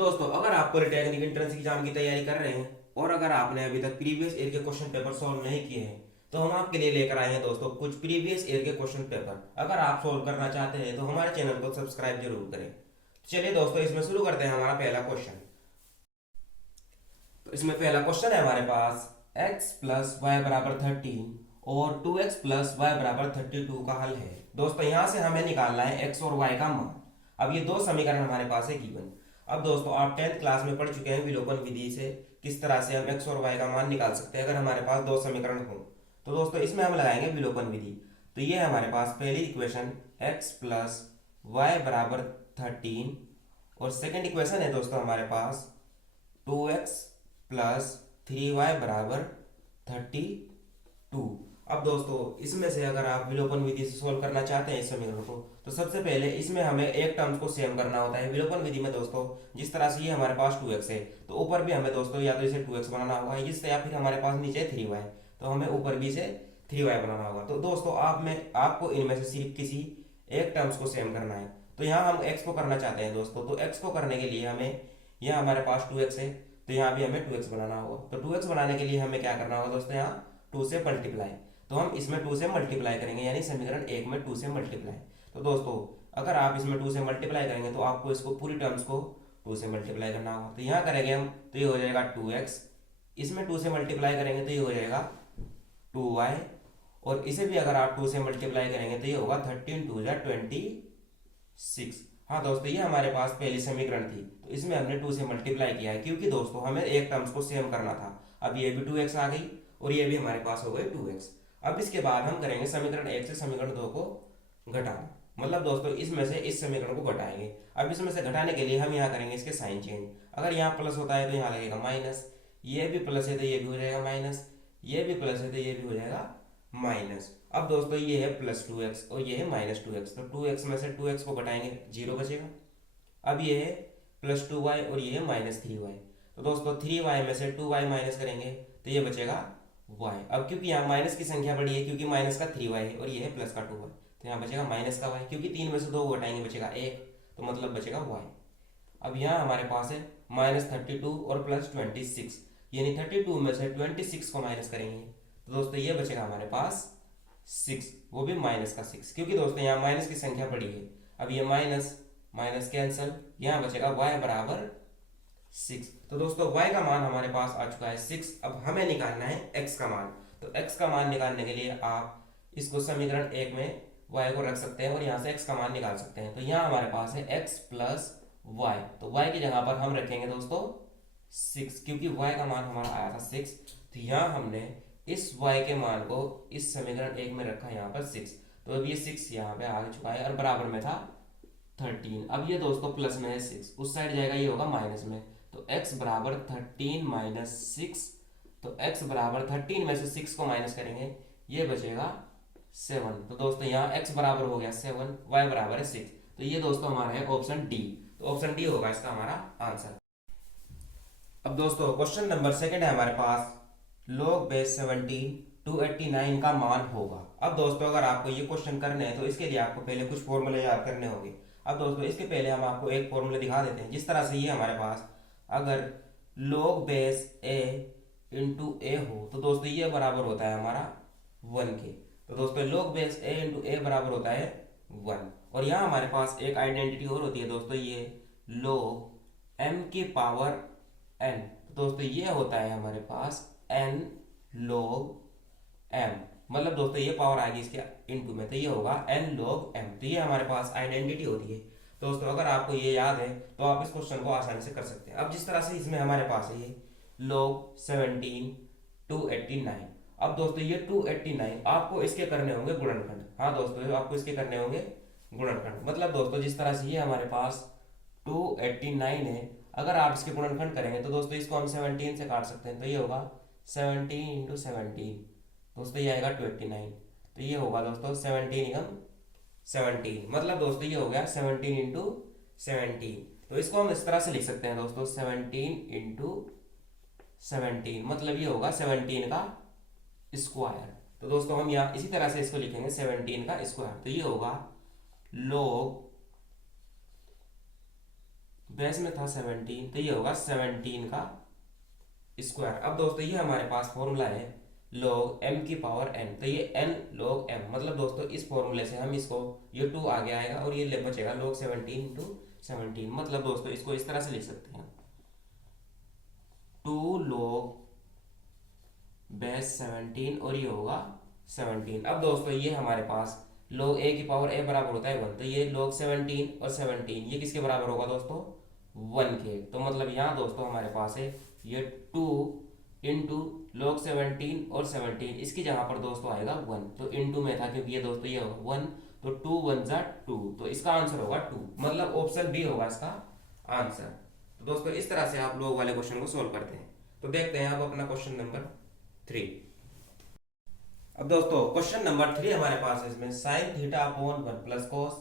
दोस्तों, अगर आप पॉलिटेक्निक एंट्रेंस एग्जाम की तैयारी कर रहे हैं और अगर आपने अभी तक प्रीवियस ईयर के क्वेश्चन पेपर सॉल्व नहीं किए हैं तो हम आपके लिए लेकर आए हैं दोस्तों कुछ प्रीवियस ईयर के क्वेश्चन पेपर। अगर आप सॉल्व करना चाहते हैं तो हमारे चैनल को सब्सक्राइब जरूर करें। चलिए दोस्तों, इसमें शुरू करते हैं हमारा पहला क्वेश्चन। तो इसमें पहला क्वेश्चन है हमारे पास x प्लस वाई बराबर 13 और 2x प्लस वाई बराबर 32 का हल है। दोस्तों, यहाँ से हमें निकालना है x और y का मान। अब ये दो समीकरण हमारे पास है गिवन। अब दोस्तों, आप 10th क्लास में पढ़ चुके हैं विलोपन विधि से किस तरह से हम x और y का मान निकाल सकते हैं अगर हमारे पास दो समीकरण हो। तो दोस्तों, इसमें हम लगाएंगे विलोपन विधि। तो ये हमारे पास पहली इक्वेशन x प्लस वाई बराबर 13 और सेकेंड इक्वेशन है दोस्तों हमारे पास 2x प्लस 3y बराबर 32। अब दोस्तों, इसमें से अगर आप विलोपन विधि से सोल्व करना चाहते हैं इस समीकरण को तो सबसे पहले इसमें हमें एक टर्म्स को सेम करना होता है। विलोपन विधि में दोस्तों जिस तरह से ये हमारे पास 2x है तो ऊपर भी हमें दोस्तों या तो इसे 2x बनाना होगा इससे, या फिर हमारे पास नीचे 3y तो हमें ऊपर भी इसे 3y बनाना होगा। तो दोस्तों, आपको इनमें से सिर्फ किसी एक टर्म्स को सेम करना है। तो यहाँ हम x को करना चाहते हैं दोस्तों, तो x को करने के लिए हमें, यहाँ हमारे पास 2x है तो यहाँ भी हमें 2x बनाना होगा। तो 2x बनाने के लिए हमें क्या करना होगा दोस्तों, यहाँ 2 से मल्टीप्लाई। तो हम इसमें 2 से मल्टीप्लाई करेंगे, यानी समीकरण 1 में 2 से मल्टीप्लाई। तो दोस्तों, अगर आप इसमें 2 से मल्टीप्लाई करेंगे तो आपको इसको पूरी टर्म्स को 2 से मल्टीप्लाई करना होगा। तो यहाँ करेंगे हम तो ये हो जाएगा 2x, इसमें 2 से मल्टीप्लाई करेंगे तो ये हो जाएगा 2y, और इसे भी अगर आप 2 से मल्टीप्लाई करेंगे तो ये होगा 13 2 जा 26। हाँ दोस्तों, ये हमारे पास पहली समीकरण थी तो इसमें हमने 2 से मल्टीप्लाई किया है क्योंकि दोस्तों हमें एक टर्म्स को सेम करना था। अब ये भी 2x आ गई और ये भी हमारे पास हो गई 2x। अब इसके बाद हम करेंगे समीकरण 1 से समीकरण 2 को घटाना, मतलब दोस्तों इसमें से इस समीकरण को घटाएंगे। अब इसमें से घटाने के लिए हम यहाँ करेंगे इसके साइन चेंज। अगर यहाँ प्लस होता है तो यहाँ लगेगा माइनस, ये भी प्लस है तो ये भी हो जाएगा माइनस, ये भी प्लस है तो ये भी हो जाएगा माइनस। अब दोस्तों, ये है प्लस 2x और ये है माइनस 2x, तो 2x में से 2x को घटाएंगे 0 बचेगा। अब ये है प्लस 2y और ये है माइनस 3y, तो दोस्तों 3y में से 2y माइनस करेंगे तो ये बचेगा y। अब क्योंकि यहाँ माइनस की संख्या बड़ी है क्योंकि माइनस का 3y है और ये है प्लस का 2y, तो यहाँ बचेगा माइनस का y, क्योंकि 3 में से 2 को घटाएंगे बचेगा 1, तो मतलब बचेगा y। अब यहाँ हमारे पास है माइनस 32 और प्लस 26, यानी 32 में से 26 को माइनस करेंगे तो दोस्तों ये बचेगा हमारे पास 6, वो भी माइनस का 6, क्योंकि दोस्तों यहाँ माइनस की संख्या बड़ी है। अब ये माइनस माइनस कैंसल, यहाँ बचेगा y बराबर 6। तो दोस्तों y का मान हमारे पास आ चुका है 6। अब हमें निकालना है x का मान। तो x का मान निकालने के लिए आप इसको समीकरण 1 में y को रख सकते हैं और यहाँ से x का मान निकाल सकते हैं। तो यहाँ हमारे पास है x प्लस y, तो y की जगह पर हम रखेंगे दोस्तों 6, क्योंकि y का मान हमारा आया था 6। तो यहाँ हमने इस y के मान को इस समीकरण 1 में रखा यहाँ पर 6, तो अब ये 6 यहाँ पे आ चुका है और बराबर में था 13। अब ये दोस्तों प्लस में है 6, उस साइड जाएगा ये होगा माइनस में, तो x बराबर 13 माइनस 6, तो x बराबर 13 में से 6 को माइनस करेंगे ये बचेगा 7। तो दोस्तों यहाँ x बराबर हो गया 7, y बराबर है 6, तो ये दोस्तों हमारा है ऑप्शन डी। तो ऑप्शन डी होगा इसका हमारा आंसर। अब दोस्तों क्वेश्चन नंबर सेकंड है हमारे पास, log बेस 17 289 का मान होगा। अब दोस्तों, अगर आपको ये क्वेश्चन करने हैं तो इसके लिए आपको पहले कुछ फॉर्मूले याद करने होंगे। अब दोस्तों, इसके पहले हम आपको एक फॉर्मूला दिखा देते हैं। जिस तरह से ये हमारे पास अगर log बेस a इंटू ए हो तो दोस्तों ये बराबर होता है हमारा 1 के। तो दोस्तों log बेस a इंटू ए बराबर होता है 1। और यहाँ हमारे पास एक आइडेंटिटी और होती है दोस्तों, ये log m की पावर n। तो दोस्तों ये होता है हमारे पास n log m, मतलब दोस्तों ये पावर आएगी इसके इनटू में तो ये होगा n log m। तो ये हमारे पास आइडेंटिटी होती है दोस्तों। अगर आपको ये याद है तो आप इस क्वेश्चन को आसानी से कर सकते हैं। अब जिस तरह से इसमें हमारे पास है ये log 17 289। अब दोस्तों ये 289 आपको इसके करने होंगे गुणनखंड। हाँ दोस्तों, आपको इसके करने होंगे गुणनखंड, मतलब दोस्तों जिस तरह से ये हमारे पास 289 है, अगर आप इसके गुणनखंड करेंगे तो दोस्तों इसको हम 17 से काट सकते हैं, तो ये होगा 17 इंटू 17, दोस्तों ये आएगा 29। तो ये होगा दोस्तों 17 एकम 17, मतलब दोस्तों ये हो गया 17 इंटू 17। तो इसको हम इस तरह से लिख सकते हैं दोस्तों 17 इंटू 17, मतलब ये होगा 17 का स्क्वायर। तो दोस्तों हम यहाँ इसी तरह से इसको लिखेंगे 17 का स्क्वायर, तो ये होगा log बेस में था 17, तो ये होगा 17 का स्क्वायर। अब दोस्तों ये हमारे पास फॉर्मूला है log m की पावर n, तो ये n log m, मतलब दोस्तों इस फॉर्मूले से हम इसको, ये 2 आगे आएगा और ये ले बचेगा log 17 इंटू 17, मतलब दोस्तों इसको इस तरह से लिख सकते हैं 2 log बेस 17 और ये होगा 17। अब दोस्तों ये हमारे पास log a की पावर a बराबर होता है 1, तो ये log 17 और 17 ये किसके बराबर होगा दोस्तों, 1 के। तो मतलब यहाँ दोस्तों हमारे पास है ये 2 इंटू log 17 और 17, इसकी जगह पर दोस्तों आएगा 1, तो इंटू में था क्योंकि ये दोस्तों ये होगा 1, तो 2 1 जा 2, तो इसका आंसर होगा 2, मतलब ऑप्शन बी होगा इसका आंसर। तो दोस्तों इस तरह से आप लोग वाले क्वेश्चन को सोल्व करते हैं। तो देखते हैं अब अपना क्वेश्चन नंबर 3। अब दोस्तों क्वेश्चन नंबर 3 हमारे पास है, इसमें sine theta upon 1 plus cos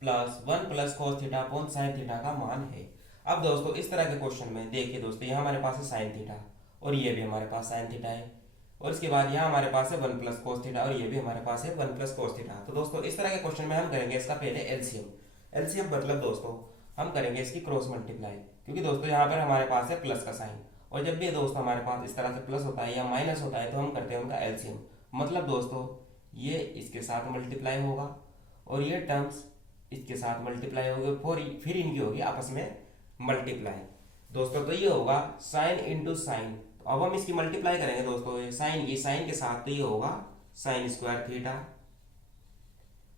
plus 1 plus cos theta upon sine theta का मान है। अब दोस्तों इस तरह के क्वेश्चन में देखिए दोस्तों, यहाँ हमारे पास है साइन थीटा और ये भी हमारे पास साइन थीटा है, और इसके बाद यहाँ हमारे पास है 1 प्लस कोस थीटा और ये भी हमारे पास है 1 प्लस कोस थीटा। तो दोस्तों इस तरह के क्वेश्चन में हम करेंगे इसका पहले एलसीएम। एलसीएम मतलब दोस्तों हम करेंगे इसकी क्रॉस मल्टीप्लाई, क्योंकि दोस्तों यहाँ पर हमारे पास है प्लस का साइन, और जब भी दोस्तों हमारे पास इस तरह से प्लस होता है या माइनस होता है तो हम करते हैं उनका एलसीएम, मतलब दोस्तों ये इसके साथ मल्टीप्लाई होगा और ये टर्म्स इसके साथ मल्टीप्लाई होगी, फिर इनकी होगी आपस में मल्टीप्लाई दोस्तों। तो ये होगा साइन इंटू साइन, तो अब हम इसकी मल्टीप्लाई करेंगे दोस्तों, ये साइन के साथ, तो ये होगा साइन स्क्वायर थीटा।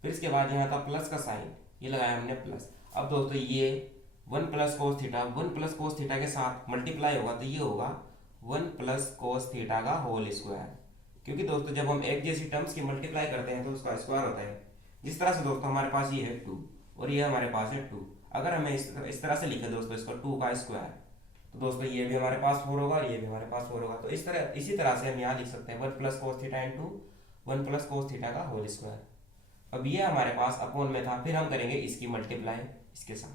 फिर इसके बाद यहाँ था प्लस का साइन, ये लगाया हमने प्लस। अब दोस्तों ये 1 plus cos theta, 1 plus cos theta के साथ मल्टीप्लाई होगा, तो ये होगा 1 प्लस कोस थीटा का होल स्क्वायर, क्योंकि दोस्तों जब हम एक जैसी टर्म्स की मल्टीप्लाई करते हैं तो उसका स्क्वायर होता है। जिस तरह से दोस्तों हमारे पास ये है 2 और ये हमारे पास है 2, अगर हमें इस तरह से लिखे दोस्तों इसको 2 का स्क्वायर, तो दोस्तों ये भी हमारे पास 4 होगा और ये भी हमारे पास 4 होगा। तो इसी तरह से हम यहाँ लिख सकते हैं 1 plus cos theta into 1 plus cos theta का होल स्क्वायर। अब ये हमारे पास अपॉन में था, फिर हम करेंगे इसकी मल्टीप्लाई इसके साथ,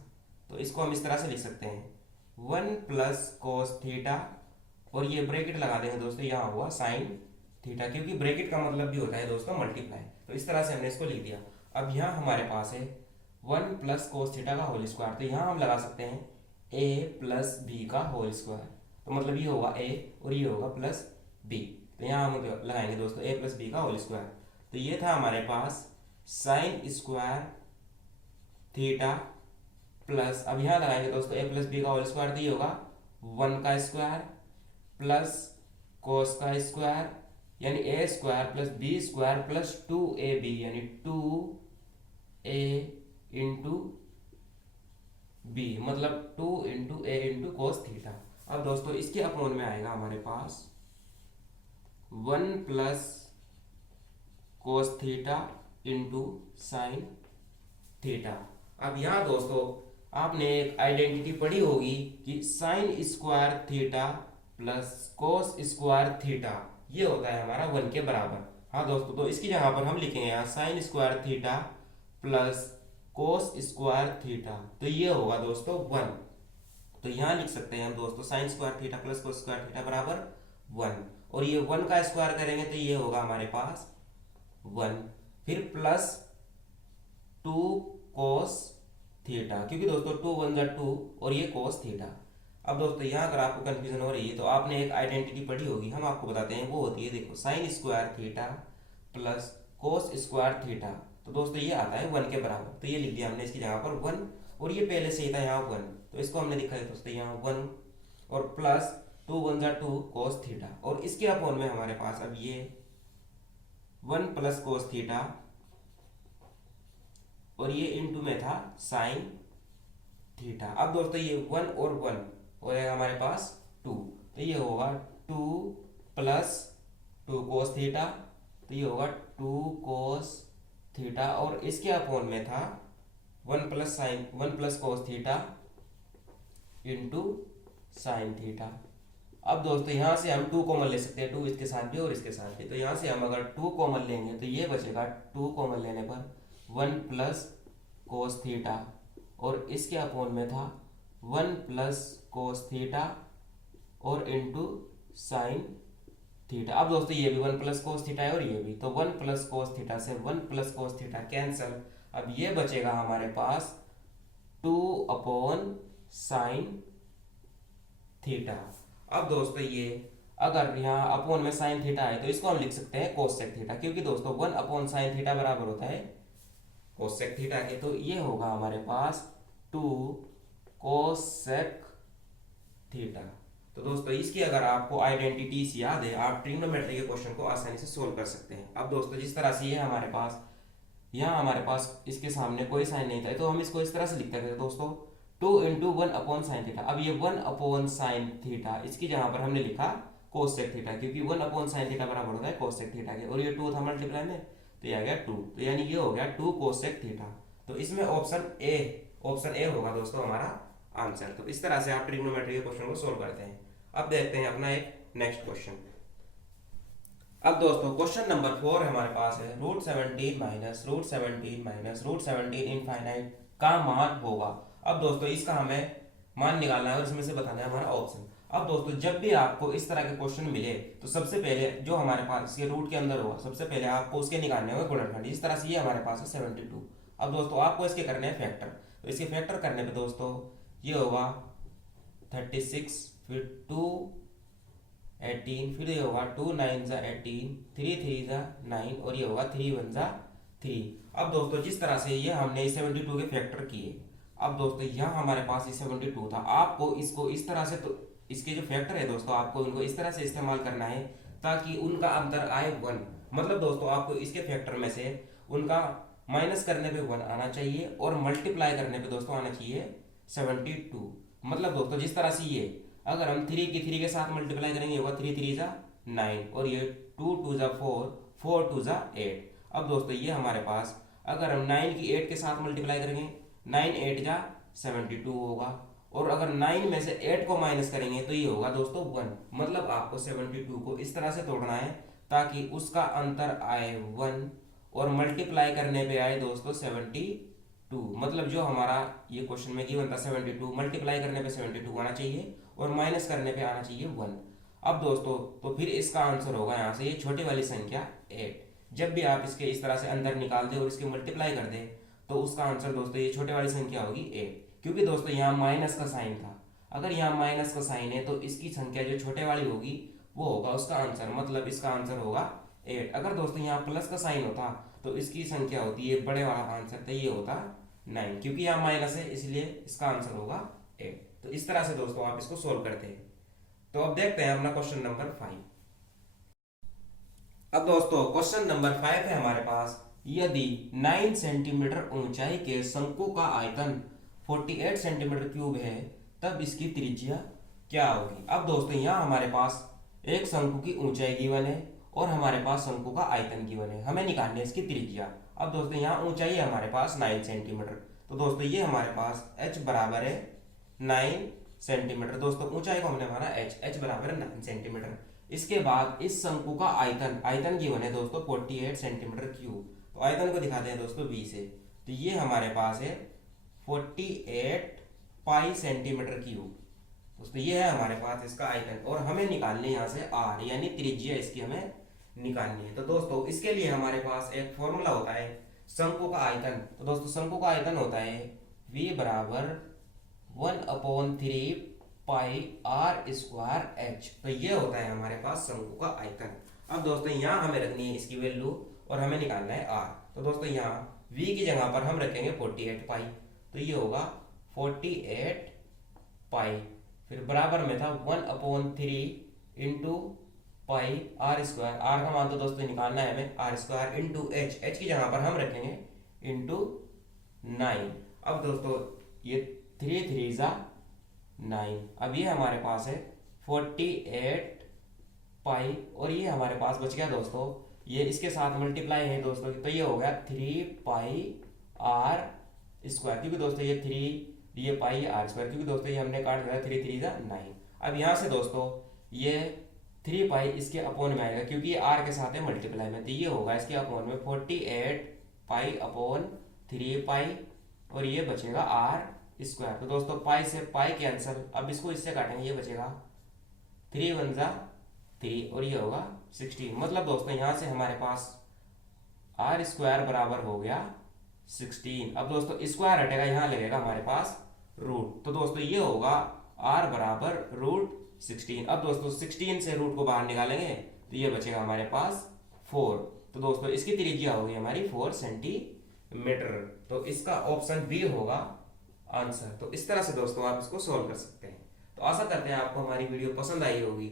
तो इसको हम इस तरह से लिख सकते हैं 1 प्लस कोस थीटा और ये ब्रैकेट लगा देंगे दोस्तों, यहाँ हुआ साइन थीटा, क्योंकि ब्रैकेट का मतलब भी होता है दोस्तों मल्टीप्लाई। तो इस तरह से हमने इसको लिख दिया। अब यहाँ हमारे पास है 1 प्लस कोस थीटा का होल स्क्वायर, तो यहाँ हम लगा सकते हैं a प्लस बी का होल स्क्वायर, तो मतलब ये होगा a और ये होगा प्लस b, तो यहाँ हम लगाएंगे दोस्तों a प्लस बी का होल स्क्वायर। तो ये था हमारे पास साइन स्क्वायर थीटा प्लस, अब यहाँ लगाएंगे दोस्तों a प्लस बी का होल स्क्वायर, तो ये होगा 1 का स्क्वायर प्लस कोस का स्क्वायर यानी a square plus b square plus 2ab यानी 2a इंटू बी, मतलब 2 इंटू ए इंटू कोस थीटा। अब दोस्तों इसके अपॉन में आएगा हमारे पास 1 plus cos theta into sine theta. अब यहाँ दोस्तों आपने एक आइडेंटिटी पढ़ी होगी कि sine square theta plus cos square theta ये होता है हमारा 1 के बराबर। हाँ दोस्तों, तो इसकी जगह पर हम लिखेंगे यहाँ sine square theta plus cos square theta, तो ये होगा दोस्तों 1। तो यहाँ लिख सकते हैं हम दोस्तों sine square theta plus cos square theta बराबर 1, और ये 1 का स्क्वायर करेंगे तो ये होगा हमारे पास 1, फिर प्लस 2 कोस थीटा, क्योंकि दोस्तों 2 1 जा 2 और ये कोस थीटा। अब दोस्तों यहाँ अगर आपको कंफ्यूजन हो रही है तो आपने एक आइडेंटिटी पढ़ी होगी, हम आपको बताते हैं, वो होती है देखो sine square theta plus cos square theta, तो दोस्तों ये आता है 1 के बराबर। तो ये लिख दिया हमने इसकी जगह पर 1, और ये पहले से ही था यहाँ 1, तो इसको हमने लिखा है दोस्तों यहाँ 1 और प्लस 2 1 जा 2 कोस थीटा, और इसके अपॉन में हमारे पास अब ये 1 प्लस कोस थीटा और ये इंटू में था साइन थीटा। अब दोस्तों ये 1 और 1 हो जाएगा हमारे पास 2, तो ये होगा 2 प्लस 2 कोस थीटा, तो ये होगा 2 कोस थीटा, और इसके अपॉन में था 1 plus cos theta into sine theta. अब दोस्तों यहाँ से हम 2 कॉमन ले सकते हैं, 2 इसके साथ भी और इसके साथ भी, तो यहाँ से हम अगर 2 कॉमन लेंगे तो ये बचेगा 2 कॉमन लेने पर 1 प्लस कोस थीटा, और इसके अपॉन में था 1 प्लस कोस थीटा और इंटू साइन थीटा। अब दोस्तों ये भी 1 प्लस कोस थीटा है और ये भी, तो 1 प्लस कोस थीटा से 1 प्लस कोस थीटा कैंसल, अब ये बचेगा हमारे पास 2 अपॉन साइन थीटा। अब दोस्तों ये अगर यहाँ अपॉन में साइन थीटा है तो इसको हम लिख सकते हैं कोसेक थीटा, क्योंकि दोस्तों 1/sin थीटा बराबर होता है कोसेक थीटा के। तो ये होगा हमारे पास 2 कोसेक थीटा। तो दोस्तों इसकी अगर आपको आइडेंटिटीज याद है, आप ट्रिग्नोमेट्री के क्वेश्चन को आसानी से सोल्व कर सकते हैं। अब दोस्तों जिस तरह से ये हमारे पास, यहाँ हमारे पास इसके सामने कोई साइन नहीं था, तो हम इसको इस तरह से लिखते थे दोस्तों 2 × 1/sin थीटा। अब ये 1/sin थीटा, इसकी जगह पर हमने लिखा कोसेक थीटा, क्योंकि 1/sin थीटा बराबर होता है कोसेक थीटा के, और ये 2 था मल्टीप्लाई में, तो ये आ गया 2, तो यानी ये हो गया 2 कोसेक थीटा। तो इसमें ऑप्शन ए होगा दोस्तों हमारा आंसर। तो इस तरह से आप ट्रिग्नोमेट्री के क्वेश्चन को सोल्व करते हैं। अब देखते हैं अपना एक नेक्स्ट क्वेश्चन। अब दोस्तों क्वेश्चन नंबर 4 हमारे पास है √17 माइनस √17 माइनस √17 इनफाइनाइट का मान होगा। अब दोस्तों इसका हमें मान निकालना है और इसमें से बताना है हमारा ऑप्शन। अब दोस्तों जब भी आपको इस तरह के क्वेश्चन मिले तो सबसे पहले जो हमारे पास इसके रूट के अंदर होगा, सबसे पहले आपको उसके निकालने होंगे गुणनखंड। इस तरह से ये हमारे पास है 72। अब दोस्तों आपको इसके करने हैं फैक्टर, तो इसके फैक्टर करने पे दोस्तों ये होगा 36, फिर 2 18, फिर ये होगा 2 9 ज़ा 18, 3 3 ज़ा 9, और ये होगा 3 1 ज़ा 3। अब दोस्तों जिस तरह से ये हमने 72 के फैक्टर किए, अब दोस्तों यहाँ हमारे पास ये 72 था, आपको इसको इस तरह से, तो इसके जो फैक्टर है दोस्तों आपको इनको इस तरह से इस्तेमाल करना है ताकि उनका अंतर आए 1। मतलब दोस्तों आपको इसके फैक्टर में से उनका माइनस करने पे 1 आना चाहिए और मल्टीप्लाई करने पे दोस्तों आना चाहिए 72। मतलब दोस्तों जिस तरह से ये अगर हम 3 की 3 के साथ मल्टीप्लाई करेंगे होगा 3 3 ज़ा 9, और ये 2 2 ज़ा 4, 4 2 ज़ा 8। अब दोस्तों ये हमारे पास अगर हम 9 की 8 के साथ मल्टीप्लाई करेंगे 9 8 ज़ा 72 होगा, और अगर 9 में से 8 को माइनस करेंगे तो ये होगा दोस्तों 1। मतलब आपको 72 को इस तरह से तोड़ना है ताकि उसका अंतर आए 1 और मल्टीप्लाई करने पे आए दोस्तों 72। मतलब जो हमारा ये क्वेश्चन में गिवन था 72, मल्टीप्लाई करने पे 72 आना चाहिए और माइनस करने पे आना चाहिए 1। अब दोस्तों तो फिर इसका आंसर होगा यहाँ से ये छोटी वाली संख्या 8। जब भी आप इसके इस तरह से अंदर निकाल दे और इसके मल्टीप्लाई कर दे तो उसका आंसर दोस्तों ये छोटे वाली संख्या होगी 8, क्योंकि दोस्तों यहाँ माइनस का साइन था। अगर यहाँ माइनस का साइन है तो इसकी संख्या जो छोटे वाली होगी वो होगा उसका आंसर, मतलब इसका आंसर होगा 8। अगर दोस्तों यहाँ प्लस का साइन होता तो इसकी संख्या होती है बड़े वाला आंसर, तो ये होता 9, क्योंकि यहाँ माइनस है इसलिए इसका आंसर होगा 8। तो इस तरह से दोस्तों आप इसको सोल्व करते हैं। तो अब देखते हैं अपना क्वेश्चन नंबर 5। अब दोस्तों क्वेश्चन नंबर 5 है हमारे पास, यदि 9 सेंटीमीटर ऊंचाई के शंकु का आयतन 48 सेंटीमीटर क्यूब है तब इसकी त्रिज्या क्या होगी। अब दोस्तों यहाँ हमारे पास एक शंकु की ऊंचाई गिवन है और हमारे पास शंकु का आयतन गिवन है, हमें निकालनी है इसकी त्रिज्या। अब दोस्तों यहाँ ऊंचाई है हमारे पास 9 सेंटीमीटर, तो दोस्तों ये हमारे पास h बराबर है 9 सेंटीमीटर। दोस्तों ऊंचाई को हमने माना h बराबर है 9 सेंटीमीटर। इसके बाद इस शंकु का आयतन गिवन है दोस्तों 48 सेंटीमीटर क्यूब। तो आयतन को दिखाते हैं दोस्तों b से, तो ये हमारे पास है 48 पाई सेंटीमीटर क्यूब। दोस्तों ये है हमारे पास इसका आयतन, और हमें निकालनी है यहाँ से r, यानी त्रिज्या इसकी हमें निकालनी है। तो दोस्तों इसके लिए हमारे पास एक फॉर्मूला होता है शंकु का आयतन। तो दोस्तों शंकु का आयतन होता है v बराबर 1/3 पाई r स्क्वायर h। तो ये होता है हमारे पास शंकु का आयतन। अब दोस्तों यहाँ हमें रखनी है इसकी वैल्यू और हमें निकालना है r। तो दोस्तों यहाँ v की जगह पर हम रखेंगे 48 पाई, तो ये होगा 48 पाई, फिर बराबर में था 1/3 into pi r square. R का मान तो दोस्तों निकालना है हमें, आर स्क्वायर इंटू एच की जगह पर हम रखेंगे इंटू 9। अब दोस्तों ये 3 3 ज़ा 9। अब ये हमारे पास है 48 पाई, और ये हमारे पास बच गया दोस्तों, ये इसके साथ मल्टीप्लाई है दोस्तों, तो ये हो गया 3 पाई आर स्क्वायर, क्योंकि दोस्तों ये 3 ये पाई आर स्क्वायर, क्योंकि दोस्तों ये हमने काट दिया 3 3 ज़ा 9। अब यहाँ से दोस्तों ये 3 पाई इसके अपॉन में आएगा, क्योंकि ये आर के साथ है मल्टीप्लाई में, तो ये होगा इसके अपॉन में 48 पाई अपॉन 3 पाई, और ये बचेगा आर स्क्वायर। तो दोस्तों पाई से पाई कैंसिल, अब इसको इससे काटेंगे, ये बचेगा 3 1 ज़ा 3, और ये होगा 16। मतलब दोस्तों यहाँ से हमारे पास आर स्क्वायर बराबर हो गया 16। अब दोस्तों स्क्वायर हटेगा, यहाँ लगेगा हमारे पास रूट। तो दोस्तों ये होगा r बराबर √16। अब दोस्तों 16 से रूट को बाहर निकालेंगे तो ये बचेगा हमारे पास 4। तो दोस्तों इसकी त्रिज्या होगी हमारी 4 सेंटीमीटर। तो इसका ऑप्शन बी होगा आंसर। तो इस तरह से दोस्तों आप इसको सॉल्व कर सकते हैं। तो आशा करते हैं आपको हमारी वीडियो पसंद आई होगी।